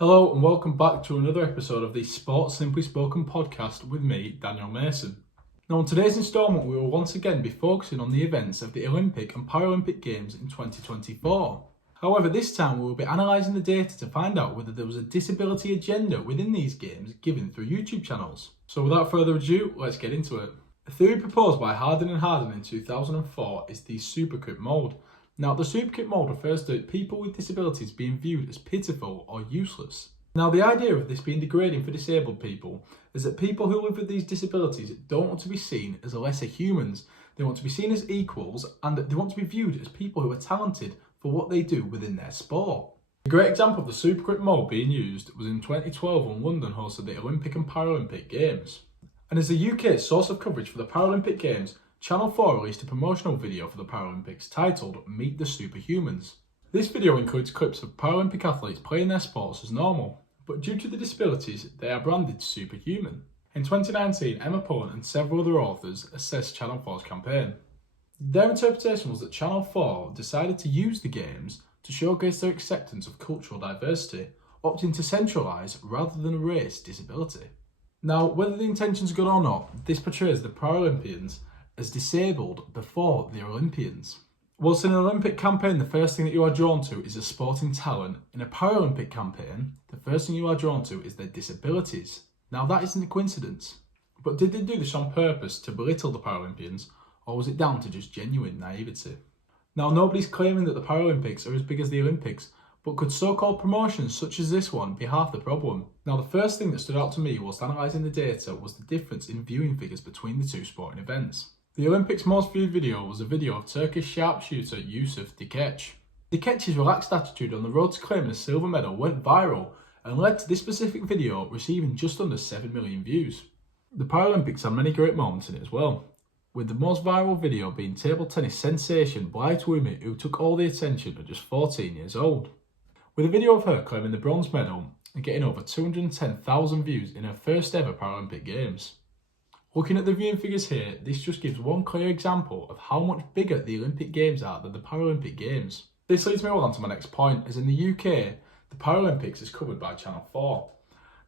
Hello and welcome back to another episode of the Sports Simply Spoken podcast with me, Daniel Mason. Now, in today's instalment, we will once again be focusing on the events of the Olympic and Paralympic Games in 2024. However, this time we will be analysing the data to find out whether there was a disability agenda within these games given through YouTube channels. So without further ado, let's get into it. A theory proposed by Hardin and Hardin in 2004 is the supercrip mode. Now, the supercrip mode refers to people with disabilities being viewed as pitiful or useless. Now, the idea of this being degrading for disabled people is that people who live with these disabilities don't want to be seen as lesser humans. They want to be seen as equals, and they want to be viewed as people who are talented for what they do within their sport. A great example of the supercrip mode being used was in 2012 when London hosted the Olympic and Paralympic Games. And as the UK's source of coverage for the Paralympic Games, Channel 4 released a promotional video for the Paralympics titled Meet the Superhumans. This video includes clips of Paralympic athletes playing their sports as normal, but due to the disabilities, they are branded superhuman. In 2019, Emma Pullen and several other authors assessed Channel 4's campaign. Their interpretation was that Channel 4 decided to use the Games to showcase their acceptance of cultural diversity, opting to centralise rather than erase disability. Now, whether the intentions are good or not, this portrays the Paralympians as disabled before the Olympians. Whilst in an Olympic campaign, the first thing that you are drawn to is a sporting talent, in a Paralympic campaign, the first thing you are drawn to is their disabilities. Now, that isn't a coincidence. But did they do this on purpose to belittle the Paralympians, or was it down to just genuine naivety? Now, nobody's claiming that the Paralympics are as big as the Olympics, but could so-called promotions such as this one be half the problem? Now, the first thing that stood out to me whilst analysing the data was the difference in viewing figures between the two sporting events. The Olympics' most viewed video was a video of Turkish sharpshooter Yusuf Dikeç. Dikeç's relaxed attitude on the road to claiming a silver medal went viral and led to this specific video receiving just under 7 million views. The Paralympics had many great moments in it as well, with the most viral video being table tennis sensation Blythe Wimmy, who took all the attention at just 14 years old. With a video of her claiming the bronze medal and getting over 210,000 views in her first ever Paralympic Games. Looking at the viewing figures here, this just gives one clear example of how much bigger the Olympic Games are than the Paralympic Games. This leads me well on to my next point, as in the UK, the Paralympics is covered by Channel 4.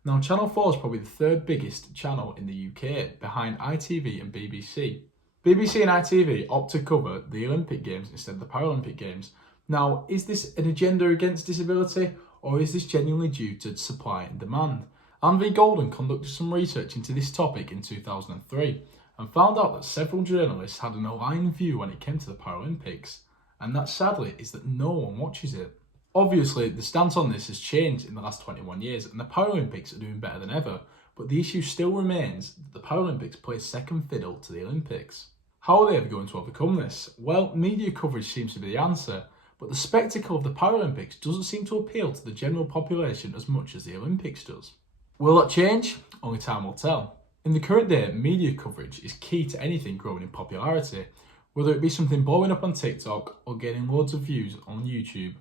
Now, Channel 4 is probably the third biggest channel in the UK, behind ITV and BBC. BBC and ITV opt to cover the Olympic Games instead of the Paralympic Games. Now, is this an agenda against disability, or is this genuinely due to supply and demand? Anne V. Golden conducted some research into this topic in 2003 and found out that several journalists had an aligned view when it came to the Paralympics, and that sadly is that no one watches it. Obviously, the stance on this has changed in the last 21 years and the Paralympics are doing better than ever, but the issue still remains that the Paralympics play second fiddle to the Olympics. How are they ever going to overcome this? Well, media coverage seems to be the answer, but the spectacle of the Paralympics doesn't seem to appeal to the general population as much as the Olympics does. Will that change? Only time will tell. In the current day, media coverage is key to anything growing in popularity. Whether it be something blowing up on TikTok or getting loads of views on YouTube,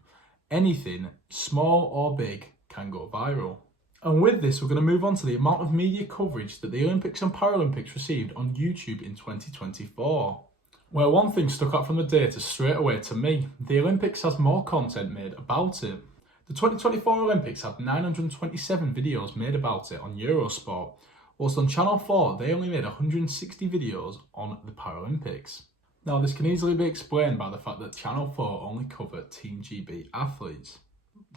anything, small or big, can go viral. And with this, we're going to move on to the amount of media coverage that the Olympics and Paralympics received on YouTube in 2024. Well, one thing stuck out from the data straight away to me, the Olympics has more content made about it. The 2024 Olympics had 927 videos made about it on Eurosport, whilst on Channel 4 they only made 160 videos on the Paralympics. Now, this can easily be explained by the fact that Channel 4 only cover Team GB athletes.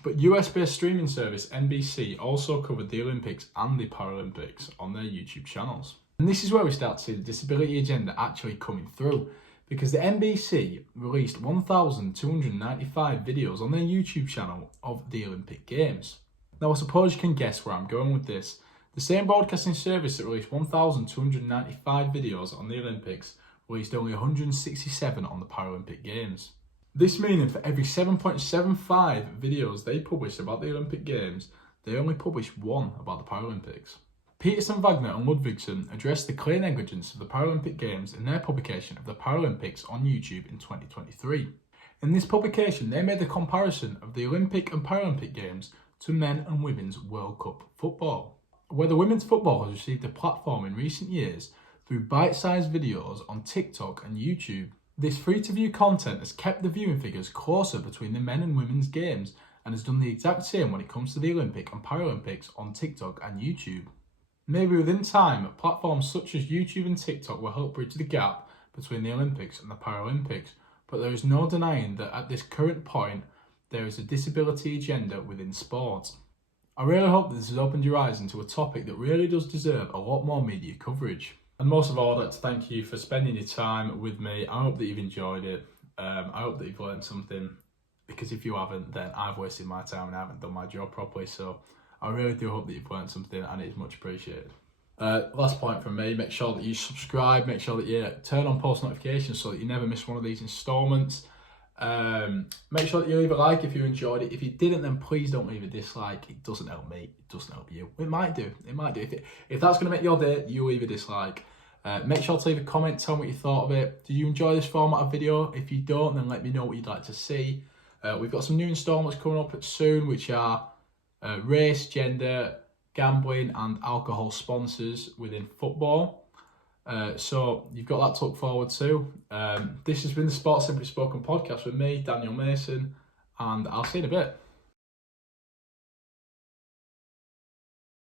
But US-based streaming service NBC also covered the Olympics and the Paralympics on their YouTube channels. And this is where we start to see the disability agenda actually coming through, because the NBC released 1,295 videos on their YouTube channel of the Olympic Games. Now, I suppose you can guess where I'm going with this. The same broadcasting service that released 1,295 videos on the Olympics released only 167 on the Paralympic Games. This meaning for every 7.75 videos they published about the Olympic Games, they only published one about the Paralympics. Peterson, Wagner and Ludvigsen addressed the clear negligence of the Paralympic Games in their publication of the Paralympics on YouTube in 2023. In this publication, they made a comparison of the Olympic and Paralympic Games to men and women's World Cup football, where the women's football has received a platform in recent years through bite-sized videos on TikTok and YouTube. This free-to-view content has kept the viewing figures closer between the men and women's games and has done the exact same when it comes to the Olympic and Paralympics on TikTok and YouTube. Maybe within time, platforms such as YouTube and TikTok will help bridge the gap between the Olympics and the Paralympics, but there is no denying that at this current point, there is a disability agenda within sport. I really hope that this has opened your eyes into a topic that really does deserve a lot more media coverage. And most of all, I'd like to thank you for spending your time with me. I hope that you've enjoyed it. I hope that you've learned something, because if you haven't, then I've wasted my time and I haven't done my job properly. So I really do hope that you've learned something, and it's much appreciated. Last point from me, make sure that you subscribe, make sure that you turn on post notifications so that you never miss one of these installments. Make sure that you leave a like if you enjoyed it. If you didn't, then please don't leave a dislike. It doesn't help me, it doesn't help you. It might do. If that's going to make your day, you leave a dislike. Make sure to leave a comment, tell me what you thought of it. Did you enjoy this format of video? If you don't, then let me know what you'd like to see. We've got some new installments coming up soon, which are race, gender, gambling and alcohol sponsors within football. So you've got that to look forward to. This has been the Sports Simply Spoken podcast with me, Daniel Mason, and I'll see you in a bit.